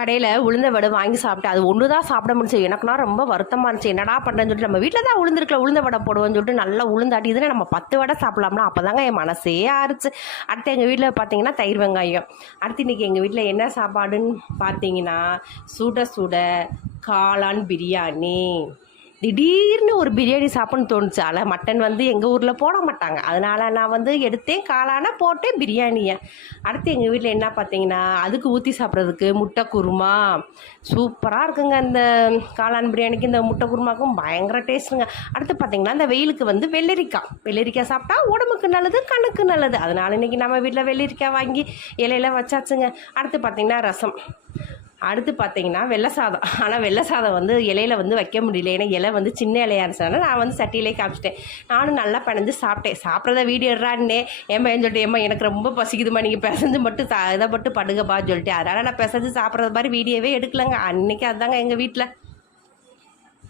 கடையில் உளுந்த வடை வாங்கி சாப்பிட்டு அது ஒன்று தான் சாப்பிட முடிச்சு. எனக்குனா ரொம்ப வருத்தமாக இருந்துச்சு. என்னடா பண்ணுறேன்னு சொல்லிட்டு நம்ம வீட்டில் தான் உளுந்துருக்கல உளுந்த வடை போடுவோன்னு சொல்லிட்டு நல்லா உளுந்தாட்டி இதுன்னு நம்ம 10 வடை சாப்பிட்லாம்னா அப்போ தாங்க என் மனசே ஆறுச்சு. அடுத்து எங்கள் வீட்டில் பார்த்தீங்கன்னா தயிர் வெங்காயம். அடுத்து இன்றைக்கி எங்கள் வீட்டில் என்ன சாப்பாடுன்னு பார்த்தீங்கன்னா சுட சுட காளான் பிரியாணி. திடீர்னு ஒரு பிரியாணி சாப்பிட்ணுன்னு தோணுச்சு. அதில் மட்டன் வந்து எங்கள் ஊரில் போட மாட்டாங்க, அதனால் நான் வந்து எடுத்தேன் காளானை போட்டேன் பிரியாணியை. அடுத்து எங்கள் வீட்டில் என்ன பார்த்தீங்கன்னா அதுக்கு ஊற்றி சாப்பிட்றதுக்கு முட்டை குருமா. சூப்பராக இருக்குங்க. இந்த காளான் பிரியாணிக்கு இந்த முட்டை குருமாக்கும் பயங்கர டேஸ்ட்டுங்க. அடுத்து பார்த்திங்கன்னா இந்த வெயிலுக்கு வந்து வெள்ளரிக்காய் சாப்பிட்டா உடம்புக்கு நல்லது, கண்ணுக்கு நல்லது. அதனால் இன்றைக்கி நம்ம வீட்டில் வெள்ளரிக்காய் வாங்கி இலையில வச்சாச்சுங்க. அடுத்து பார்த்திங்கன்னா ரசம். அடுத்து பார்த்தீங்கன்னா வெள்ளை சாதம். ஆனால் வெள்ளை சாதம் வந்து இலையில வந்து வைக்க முடியல, ஏன்னா இலை வந்து சின்ன இலையாக இருந்துச்சுனால நான் வந்து சட்டியிலே காமிச்சிட்டேன். நானும் நல்லா பிணைஞ்சு சாப்பிட்டேன். சாப்பிட்றத வீடியோ எடுறான்னே ஏன் பையன் சொல்லிட்டு, ஏம்மா எனக்கு ரொம்ப பசிக்குதுமா, நீங்கள் பிசைஞ்சு மட்டும் இதை மட்டும் படுங்கப்பான்னு சொல்லிட்டு, அதனால் நான் பிசைஞ்சு சாப்பிட்றது மாதிரி வீடியோவே எடுக்கலங்க. அன்றைக்கி அதுதாங்க எங்கள் வீட்டில்.